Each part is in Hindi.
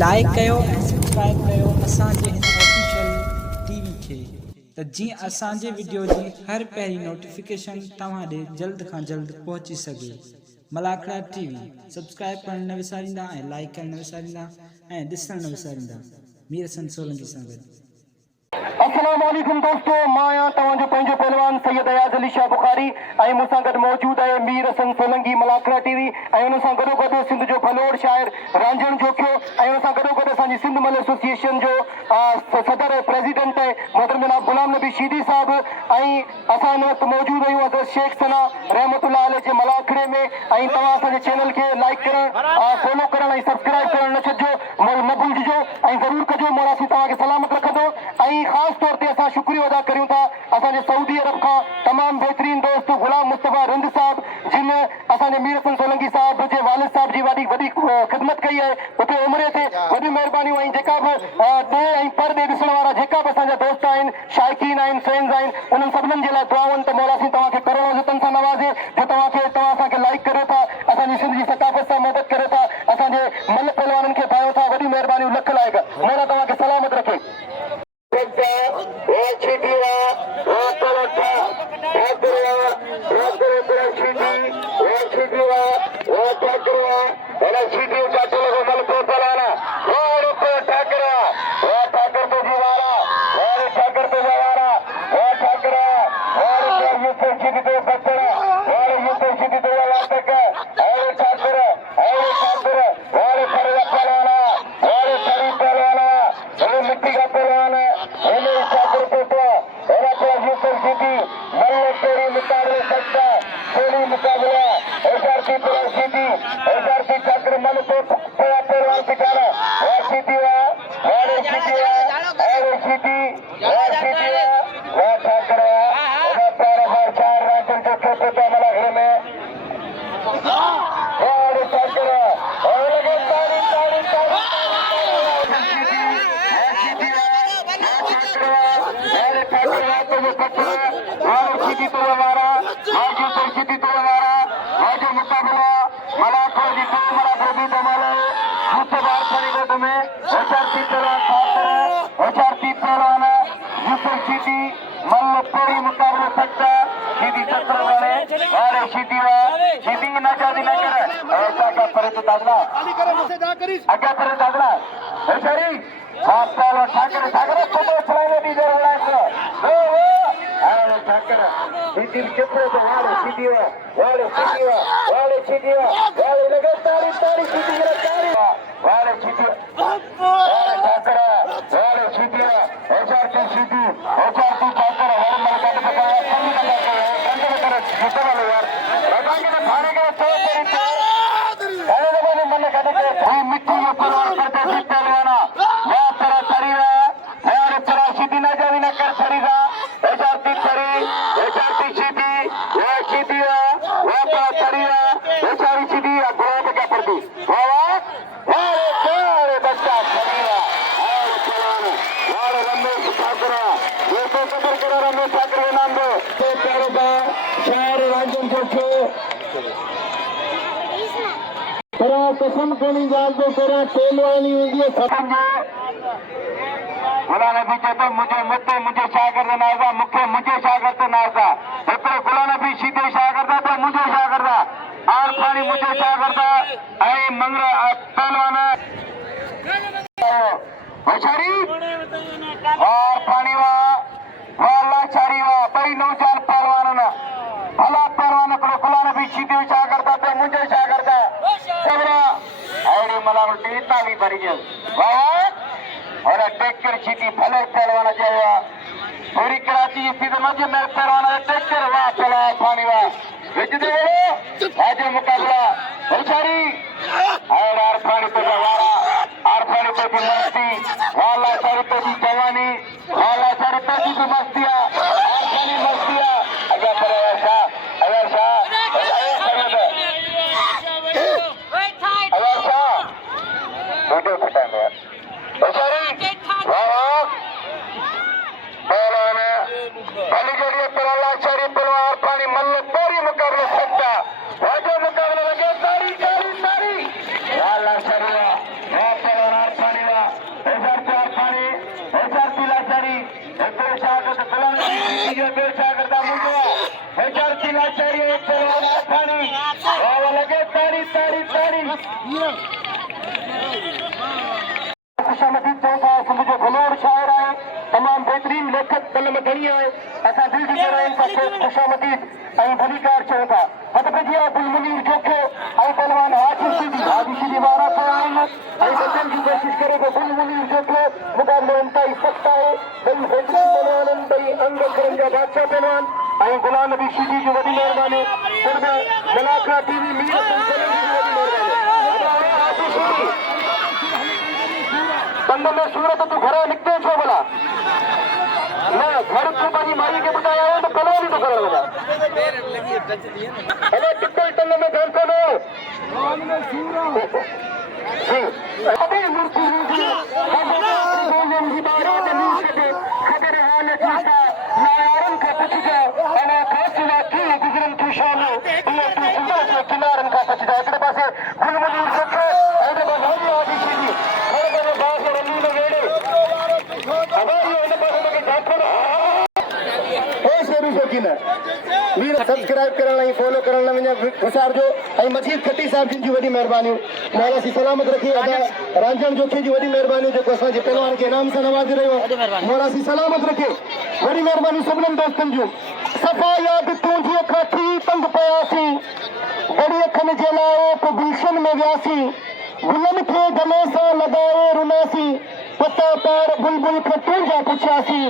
लाइक कयो ऐं सब्सक्राइब कयो असांजे हिन ऑफिशियल टीवी खे त जीअं असांजे वीडियो जी हर पहिरीं नोटिफिकेशन तव्हां ॾे जल्द खां जल्द पहुची सघे। मलाखड़ा टीवी सब्सक्राइब करण न विसारींदा ऐं लाइक करण न विसारींदा ऐं ॾिसण न विसारींदा। मीर हसन सोलंकी सां गॾु। अस्सलाम वालेकुम दोस्तों, मां तव्हांजो पंहिंजो पहलवान सैयद अयाज़ अली शाह बुखारी ऐं मूंसां गॾु मौजूद आहे मीर हसन सोलंकी मलाखड़ा टीवी ऐं हुन सां गॾोगॾु सिंध जो फलोर शाइर रांझण जोखियो ऐं हुन सां गॾोगॾु असांजी सिंध मल एसोसिएशन जो सदर ऐं प्रेसिडेंट आहे मोहतरम जनाब गुलाम नबी शीदी साहब ऐं असां हिन वक़्तु मौजूद आहियूं हज़रत शेख सना रहमतुल्लाह अलैह जे मलाखड़े में। ऐं तव्हां असांजे चैनल खे लाइक करण फॉलो करण ऐं सब्सक्राइब करण न छॾिजो, न भुलिजो ऐं ज़रूरु कजो। मोलासी तव्हांखे सलामत रखंदो। ऐं ख़ासि तौर ते असां शुक्रियो अदा करियूं था असांजे सऊदी अरब खां तमामु बहितरीन दोस्त गुलाम मुस्तफ़ा रिंद साहब जिन असांजे मीर हसन सोलंकी साहब जे वालिद साहब जी वॾी ख़िदमत कई आहे उते उमिरि ते वॾियूं महिरबानियूं। ऐं जेका बि ॾे ऐं परदे ॾिसण वारा जेका बि असांजा दोस्त आहिनि, शाइकीन आहिनि, फ्रेंड्स आहिनि, उन्हनि सभिनीनि जे लाइ दुआऊं त मौलासी तव्हांखे करोड़ो जितन सां नवाज़े जो तव्हां असांखे लाइक करियो था, असांजी सिंध जी सकाफ़त सां मोहबत करियो था, असांजे मल पहलवाननि खे भायो था। वॾियूं महिरबानियूं लख लाइक। मौला तव्हांखे सलामत रखे। कसम खणी ॻाल्हि जो करियां तेलवानी हूंदी गुलाम नबी चए थो मुंहिंजे मुते मुंहिंजे शागिर्द नाज़ा मूंखे मुंहिंजे शागिर्द नाज़ा। हिकिड़ो गुलाम नबी सीधे शागिर्द त मुंहिंजो शागिर्द आर पाणी मुंहिंजो शागिर्द ऐं मंगरा पहलवान होशियारी और पाणी लाचारी ॿई नौजवान पहलवान भला पहलवान हिकिड़ो गुलाम नबी सीधे शागिर्द त मुंहिंजो शागिर्द अहिड़ी मलावटी ताली भरी और टेकर सीधी भले पहलवान जो पूरी कराची इसी दे मजे मेरे पैरवाना टेकर वाह चला पानी वाह विच दे आज मुकाबला उछारी और आर पानी पे वाला आर पानी पे की मस्ती वाला सारी पे की जवानी वाला सारी पे की मस्तिया आर पानी मस्तिया अगर पर अगर शाह वीडियो खटाएंगे उछारी वाह पहलवान बलिगढ़िया पहला चारी पहलवान पानी मल्ल तारी मुकाबले सकता वाजो मुकाबले लगे तारी तारी तारी वाला चारीवा वाह पहलवान पानी वाह हजार चार पानी हजार तिला चारी एक शागत पहलवान ये बेर शागत दा मुंडा हजार तिला चारी एक पहलवान पानी वाह लगे तारी तारी तारी खुशामदी चौथा सिंधु भलोड़ शायर है तमाम बेहतरीन लेखक कलम घड़िया है असा दिल की तरह इनका खुशामदी ऐं भलीकार चौथा हतप्रजिया बुलमुनीर जोखे ऐं पहलवान हाशिम सीधी हाजी सीधी वारा पे आएंगे ऐं बचन की कोशिश करेंगे बुलमुनीर जोखे मुकाबले उनका ही सकता है बई बेहतरीन पहलवान बई अंग करंजा बादशाह पहलवान ऐं गुलाम नबी सीधी जो वडी मेहरबानी फिर मलाकरा टीवी मीर संसलन की वडी मेहरबानी बंदे में सूरत तू घर निकते छो बोला मैं घर तू बनी मारी के बताया हो तो कलो नहीं तो कर लगा अरे टिक्को इतने में घर को लो अबे मूर्ति मूर्ति भगवान की बारात नहीं सके खबर हाल चीता नायारन का पछिका अना खासवा की गुजरन तू शानो ये तू सुंदर से किनारन का पछिका एकड़े पासे गुलमुनी सके एडे बधाई आदि सीधी सब्सक्राइब करण फॉलो करण विसारजो मजीद खट्टी साहब जिन जी वही मेहरबानी मौला सी सलामत रखी अदा रंजन जोखी जी वही मेहरबानी जो असांजे पहलवान के नाम से नवाज़ी रहियो मौला सी सलामत रखे वही मेहरबानी सभिनीनि दोस्तनि जूं सफ़ा याद तुंहिंजी अखा थी तंग पयासी बड़ी अखनि जे लाइ गुलशन में वियासी गुलनि खे गले सां लॻाए रुनासी पता पार बुलबुल खां तुंहिंजा पुछियासीं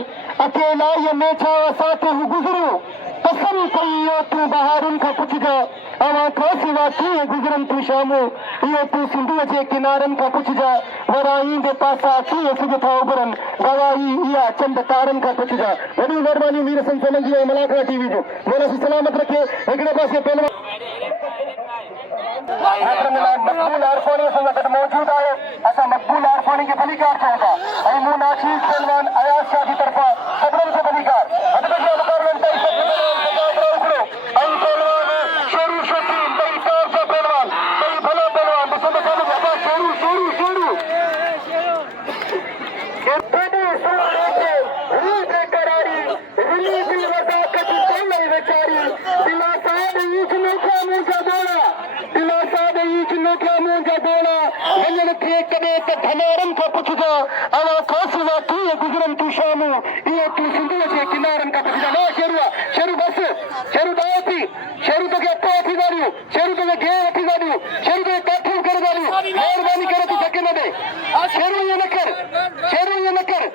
अकेलाई में छा असांखे हू गुज़रियो कसम कई इहो तूं बहारुनि खां पुछजां अवां खां सिवा कीअं गुज़रनि तूं शामूं इहो तूं सिंधूअ जे किनारनि खां पुछजां वराई जे पासा कीअं सिज था उभरनि गवाही इहा चंद तारनि खां पुछजां वॾी महिरबानी मीर सन सोलंकी ऐं मलाकरा टीवी जो मौला सी सलामत रखे हिकिड़े पासे पहलवान मक़बूल आरफानी सां गॾु मौजूदु आहे असां मक़बूल आरफानी खे भलीकार चऊं था ऐं मूं नाशीज़ पहलवान अयाज़ शाह जी तरफ़ां सभिनीनि खे भलीकार धनारन का पुछजा अवा खासवा कीअं गुज़रनि तूं शामूं इहो तूं सिंधूअ जे किनारनि खां पुछजा न शेरुआ शेरू बस शेरू दाओ थी शेरू तोखे अटो वठी ॻाल्हियूं शेरू तोखे घेर वठी ॻाल्हियूं शेरू तोखे काठियूं करे ॻाल्हियूं महिरबानी करे तूं धके न ॾे शेरू ईअं न कर शेरू ईअं न कर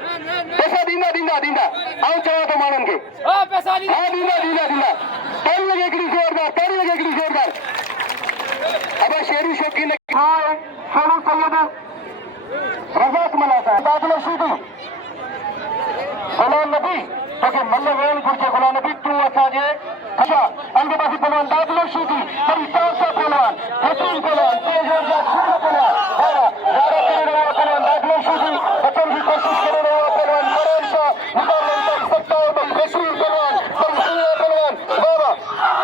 पैसा ॾींदा ॾींदा ॾींदा आउं चवां थो माण्हुनि खे हा ॾींदा ॾींदा ॾींदा तारी लॻे हिकिड़ी ज़ोरदार तारी लॻे हिकिड़ी ज़ोरदार अब शेरू शौकीन शेरू सैयद रज़ाक मलाता दाखिलो सीधी गुलाम नबी तोखे मल्ल वेण घुर्जे गुलाम नबी तूं असांजे अच्छा अंगे पासे पहलवान दाखिलो सीधी बड़ी ताज़ा पहलवान बेहतरीन पहलवान तेज ऊर्जा सूर्य पहलवान वारा वारा करे रहियो पहलवान दाखिलो सीधी बचण जी कोशिश करे रहियो पहलवान फरहान शाह मुकाबले कर सकता है बड़ी बेहतरीन पहलवान बड़ी सुंदर पहलवान वारा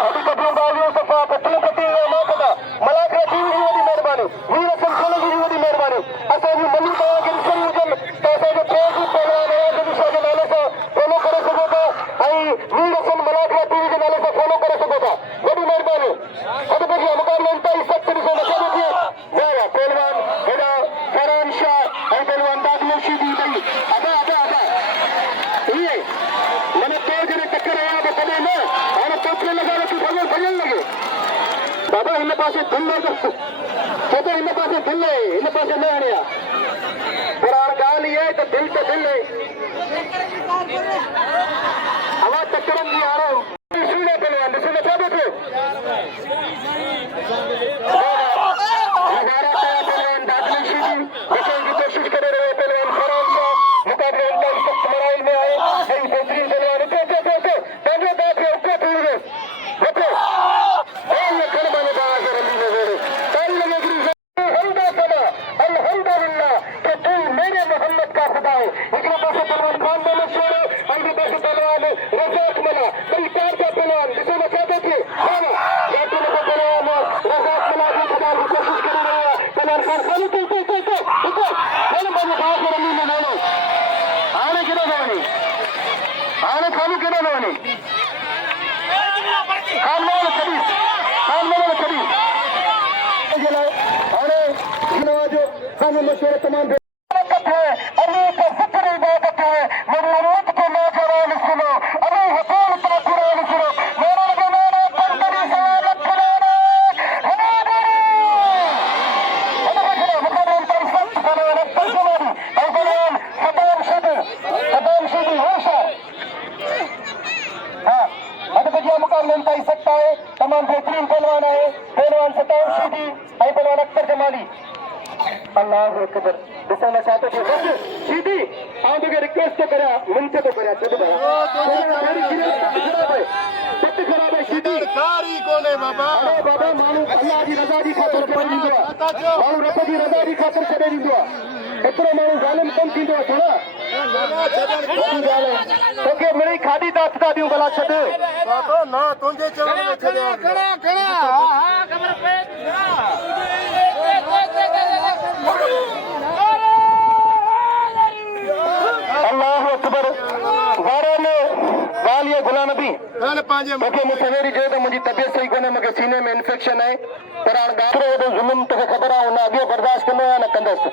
अभी कटियूं ॻाल्हियूं सफ़ा पटियूं कटी न कदा मलाकरा टीवी जी वॾी महिरबानी वीर सन सोलंकी जी वॾी महिरबानी असांजी मनी तव्हांखे ॾिसणी हुजनि त असांजे पेज पहलवान अयाज़ शाह जे नाले सां फॉलो करे सघो था ऐं वीर सन मलाकरा टीवी जे नाले सां फॉलो करे सघो था वॾी महिरबानी सभु कुझु मुक़ाबले इंतहाई सख़्तु ॾिसो नशो थिए वाह पहलवान हेॾा फरहान शाह ऐं पहलवान दाखिलो सीधी ॾेई अदा अदा अदा इहे माना तो जॾहिं टकर आया त कॾहिं न हाणे तोखे लॻा तूं भॼण लॻे बाबा हिन पासे धुन छो त इन पासे दिल है इन पासे न आणिया पर हाणे ॻाल्हि इहा आहे त दिल त दिल आहे हवा चकरनि जी हाणे ॾिसूं न पहलवान ॾिसूं न छा ॾिठो नज़ारा कया पहलवान दादली शीदी ॾिसण जी कोशिशि करे रहियो पहलवान फरहान सां मुक़ाबिलो इंतहाई सख़्तु मराइल में आहे ऐं बहितरीन पहलवान उठो पंहिंजो दाद खे उको थी वियो रखो मशवरा तमाम मुकाबला इंतहाई सकता है तमाम बेहतरीन पहलवान है पहलवान सतार शीदी पहलवान अख्तर जमाली अल्लाह अकबर ॾिसण चाहते थे बस सीधी आउं तोखे रिक्वेस्ट थो करियां मिंट थो करियां छॾ पट ख़राब है सीधी कारी कोन्हे बाबा अरे बाबा माण्हू अल्लाह जी रज़ा जी ख़ातिर छॾे ॾींदो आहे माण्हू रब जी रज़ा जी ख़ातिर छॾे ॾींदो आहे एतिरो माण्हू ज़ालिम कमु थींदो आहे थोरा तोखे मिड़ी खाधी त हथ था ॾियूं भला छॾ न तुंहिंजे चवण में छॾिया अल्लाह अकबर वारे में ॻाल्हि आहे गुलाम नबी मूंखे मुसवेरी चयो त मुंहिंजी तबियत सही कोन्हे मूंखे सीने में इंफेक्शन आहे पर हाणे ॻाल्हि वॾो ज़ुल्म तोखे ख़बर आहे हुन अॻियो बर्दाश्त कंदो या न कंदसि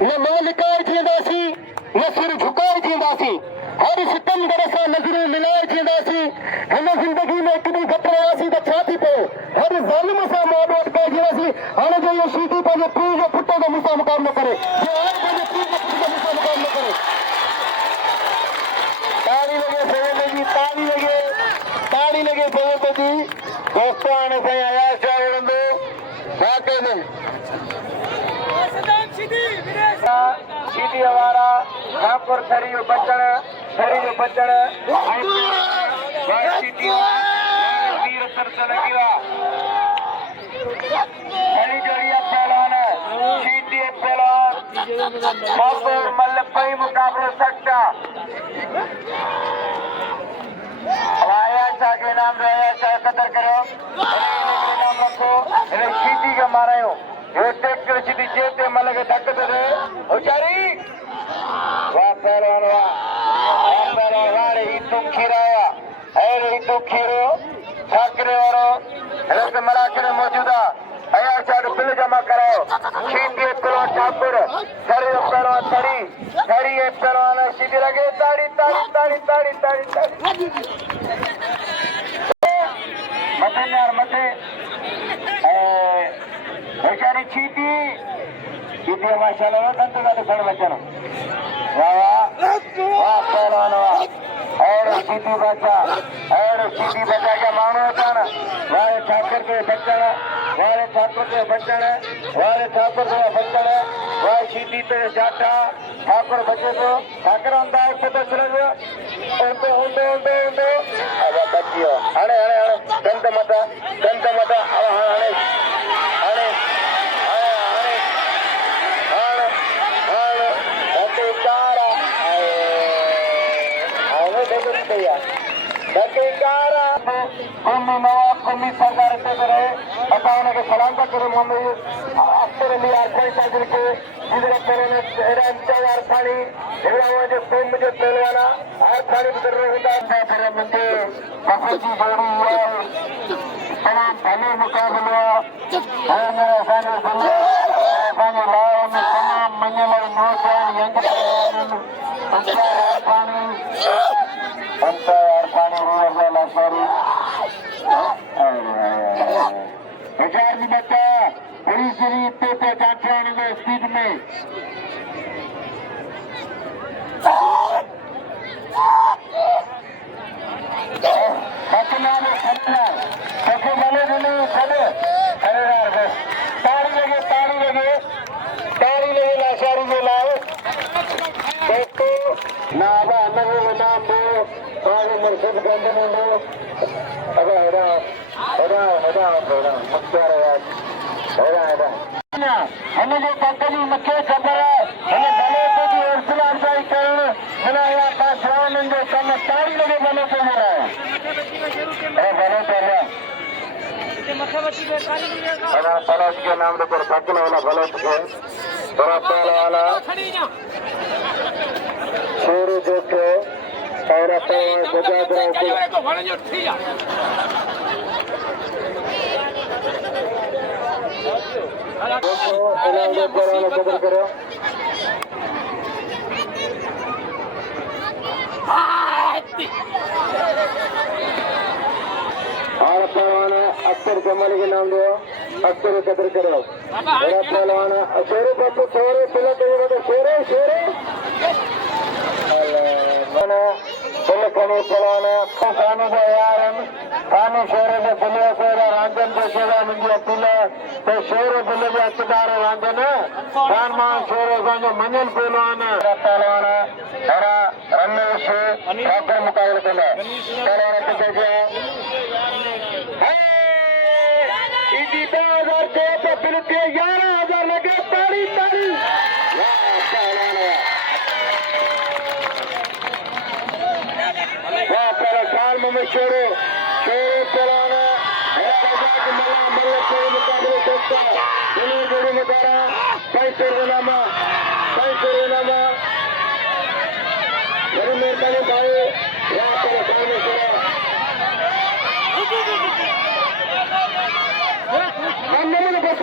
न लिकाए थींदासीं न सिर झुकाए थींदासीं हर सितमगर सां नज़रूं मिलाए थींदासीं हिन ज़िंदगी में हिकु ॾींहुं घटि रहियासीं त छा थी पियो हर ज़ालिम सां मोहबत कइजींदासीं हाणे जो इहो शीदी पंहिंजे पीउ जो पुट जो मूंसां मुक़ाबिलो करे पंहिंजे पीउ जो पुट जो मूंसां मुक़ाबिलो करे ताड़ी लॻे सवेल जी ताड़ी लॻे सवेल जी दोस्तो हाणे साईं आयास छा वणंदो छा कनि सीधी वारा ठाकुर थरी जो बचण वीर सरसर गिरा थरी जोड़िया पहलवान सीधी पहलवान ठाकुर मल पई मुकाबलो सकता आया छा के नाम रहा छा कदर करो नाम रखो सीधी के मारायो यो ट्रैक्टर सीधी जेते मल के धक दे होशियारी वाह पहलवान वाह रे ही तुम खीराया है रे ही तुम खीरो ठाकरे वारो रस मलाकरे मौजूदा आया चार बिल जमा कराओ सीधी पहलवान ठाकुर थरी पहलवान थरी पहलवान सीधी लगे ताड़ी मथे यार मथे होशियारी सीधी माशाल्लाह गंद का दिखण बचन वाह पहलवान वाह और सीधी बचा के मानो अचान वाले ठाकुर के बचण वाले ठाकुर के बचण वाह सीधी ते जाटा ठाकुर बचे तो ठाकुर अंदाज पता चल उंदो अब बचियो हाणे गंद मता कौमी सरकार करे असां हुनखे सलाम था करूं मोहम्मद अख्तर अली आरखानी साहिब खे जिधर पहिरियों अहिड़ा इंतज़ार खानी अहिड़ा मुंहिंजे क़ौम जो पहलवान आरखानी बि ज़रूरु हूंदा पर मुंहिंजे फ़खुर जी जोड़ी आहे तमामु भलो मुक़ाबिलो आहे असांजे लाइ में तमामु मञियल नौजवान यंग विचार बच्चा बड़ी शरीर जाएंगे स्पीड में। देखो भले भले चले खरीदार बस ताड़ी लगे लाशारी में लाओ देखो नावा नवो नाम दो आगे मरसद गंदन दो अबे हेरा मुख्तार यार हेरा हमें जो कंपनी मक्के खबर है हमें भले को भी हौसला अफजाई करने बनाया था जवान जो कम ताड़ी लगे भले को मिला है भले कर रहा बड़ा फलत के नाम पर थकने वाला फलत के बड़ा पाल वाला शेर देखे और बजा कदर करो और पहलवाना अख्तर जमाल के नाम दो अख्तर कदर करो बड़ा पहलवाना शेरे बच्चे शेरे पिला शेरे पहलवाना खाने का यार खाने शेरे में पिले से रांधन को शेरा मुझे पिले तो शेरे पिले भी अत्याचार रांधन खान मान शेरे को मंजल पहलवाना हरा रमेश डॉक्टर मुकाबले पिले पहलवाना किसे दिया 2000 पिलते 11,000 लगे ताड़ी वाह पहले साल में शेरे पहलवाना मुकाबले सकता जोड़ी में तारा पैसे नामा मेरे मेहरबानी भाई यहाँ पर साल में शेरा बस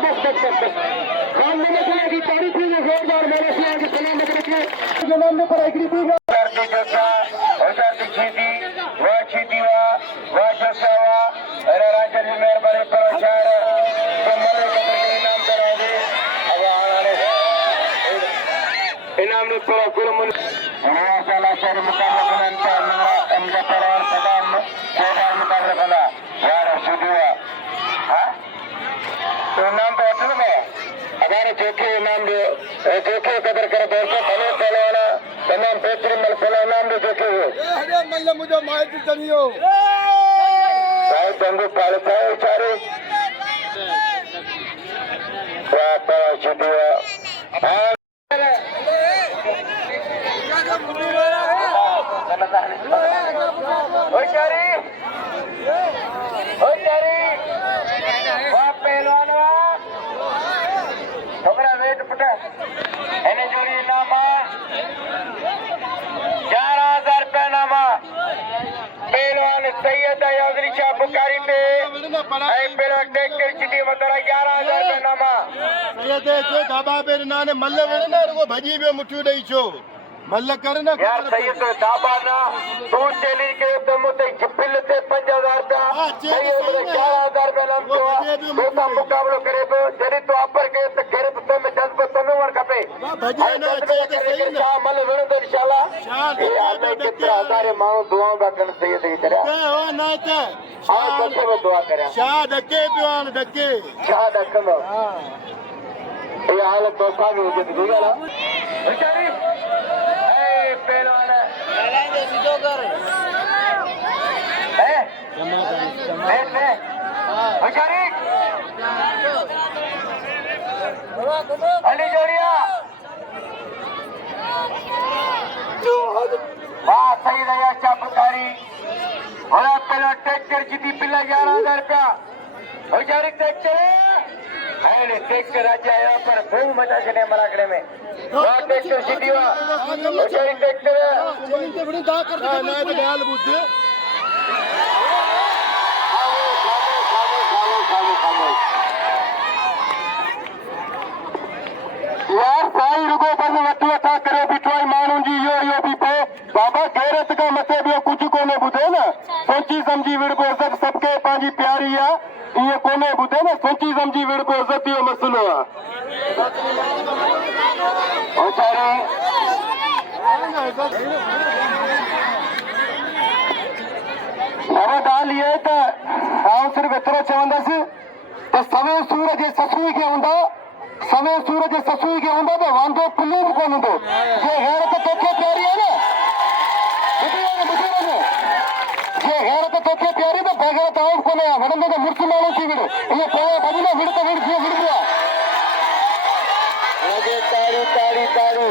काम मैंने सुना की तारीफ हुई जोरदार मैंने सुना की सलाम जनाब पर एग्री थी राज्य मेहरबानी पर इनाम शहर मुकाबले मुकाबले यार सुधुआ इनाम तो असल में अगर चौथे इनाम दो चौथे कदर कर दोस्तों भले पहलवाना तमाम बेहतरीन मलफला इनाम दो चौथे हो मल्ल मुझे माहिती चाहिए भाई दंगू पालता है बेचारे वेट पुटा एने जोड़ी नामा 11,000 रुपया नामा पहलवान सैयद यादरी शाह बुखारी पे पहलवान टेक्टर चिटी मतरा 11,000 रुपया नामा सैयद जो दाबा पे नाने मल्ल वेना वो भजी पे मुठू दई छो मल्ल करना यार सैयद दाबा ना तू चली के दमते जिपिल ते 5,000 रुपया सैयद 11,000 रुपया नाम तो तो का मुकाबला करे तो जरी तो अपर के तो घर पे में 10 को तनु वर कपे भजी ना सही ना मल वेण तो इंशाल्लाह ये आदमी कितना हजारे मानो दुआओं का कन सैयद की तरह ओ ना ते हां बच्चे में दुआ करे शाह धक्के पिवान धक्के शाह धक्के ये हालत तो साग हो गई गुजारा बेचारी पहलवान दे सीधो कर है ले बेचारी अली जोड़िया वाह सही रहा चापकारी और पहला ट्रैक्टर जीती पिला 11,000 रुपया बेचारी ट्रैक्टर ट्रैक्टर राज्य यहाँ पर खूब मजा चले मराकड़े में ट्रैक्टर जीती हुआ बेचारी ट्रैक्टर बड़ी दा कर ना तो गाल बुद्धि यार साई रुगो बस वठी वठा करे बिठवाई माण्हुनि जी इहो बि पे बाबा गैरत खां मथे ॿियो कुझु कोन्हे ॿुधे न सोची सम्झी विड़बो इज़त सबके पंहिंजी प्यारी आहे इहो कोन्हे ॿुधे न सोची सम्झी विड़बो इज़त इहो मसइलो आहे उचारी मेरे ॻाल्हि इहा आहे त आउं सिर्फ़ु एतिरो चवंदसि त सवें सूर जे ससुई खे हूंदो सवें सूर जे ससुई खे हूंदो त वांदो पुलू बि कोन हूंदो जे गैरत तोखे प्यारी आहे न ॿुधी वञो जे गैरत तोखे प्यारी त बेगैरत आउं कोन आहियां वॾंदो त मुड़ुसु माण्हू थी विड़ इहो पोयां भॼी न विड़ त विड़ जीअं विड़बो आहे ताड़ी ताड़ी ताड़ी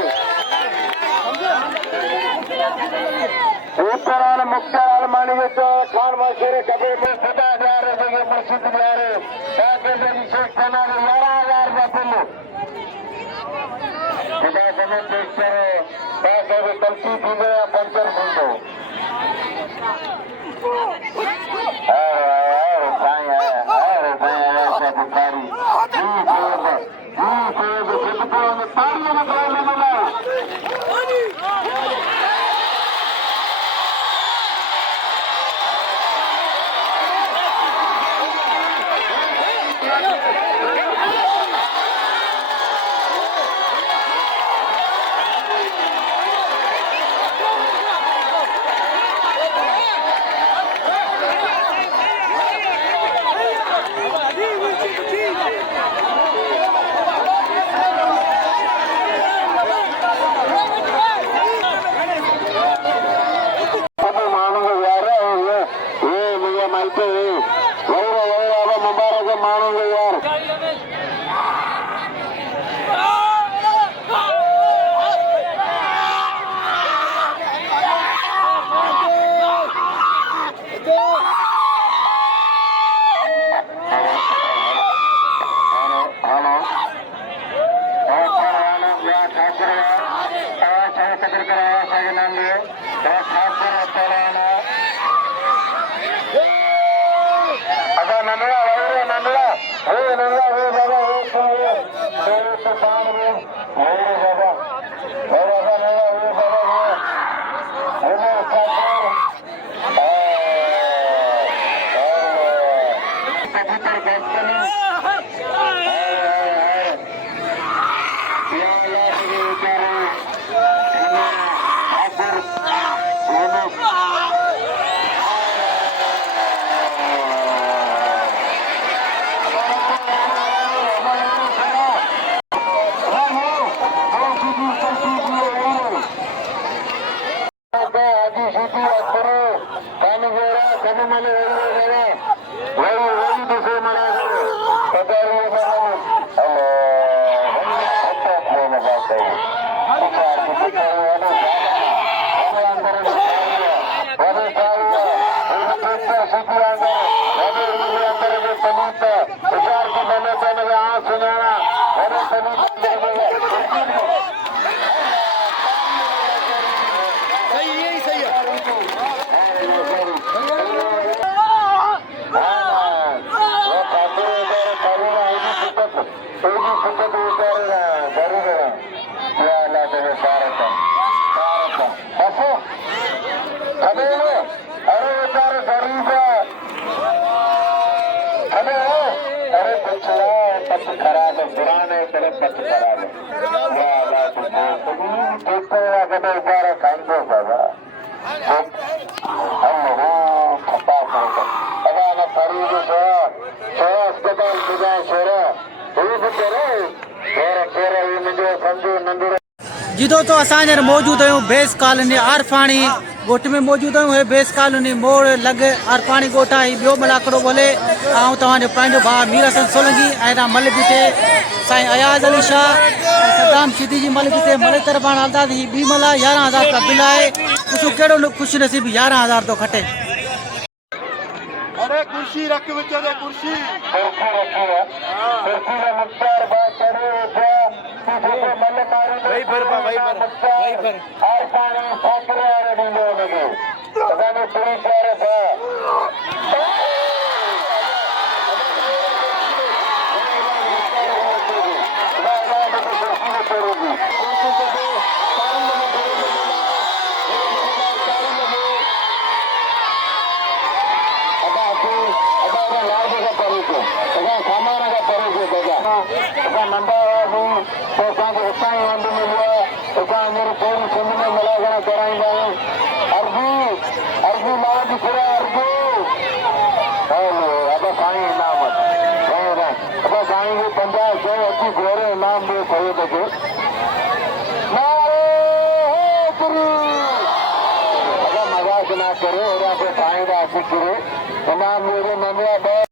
ऊपराल मुख्तार मानी में तो खान मशहूर कबे में 70,000 रुपए के मस्जिद में आ रहे बाकी जी शेख खाना 11,000 रुपए पुल्लू खुदा समय देखते हैं बाकी भी तलती थी गया पंचर फूटो जिदो तो असांजे मौजूद आहियूं बेस कॉलोनी आरफाणी ॻोठ में मौजूद आहियूं हे बेस कॉलोनी मोड़ लॻ आरफाणी ॻोठ आहे ॿियो मलाकड़ो ॿोले ऐं तव्हांजो पंहिंजो भाउ मीर हसन सोलंकी ऐं मल बीठे साईं अयाज़ अली शाह सदाम शिदी जी मल बीठे मल तरबान आज़ाद ही ॿी मला 11,000 का बिल आहे ॾिसो कहिड़ो ख़ुशि नसीब 11,000 थो खटे अरे कुर्सी रख बेचारे कुर्सी वही पर नंबर ये 50 अच्छी घोड़े इनाम दे सही बचे मजाक ना करे और फायदा करो इनाम मेरे ममिया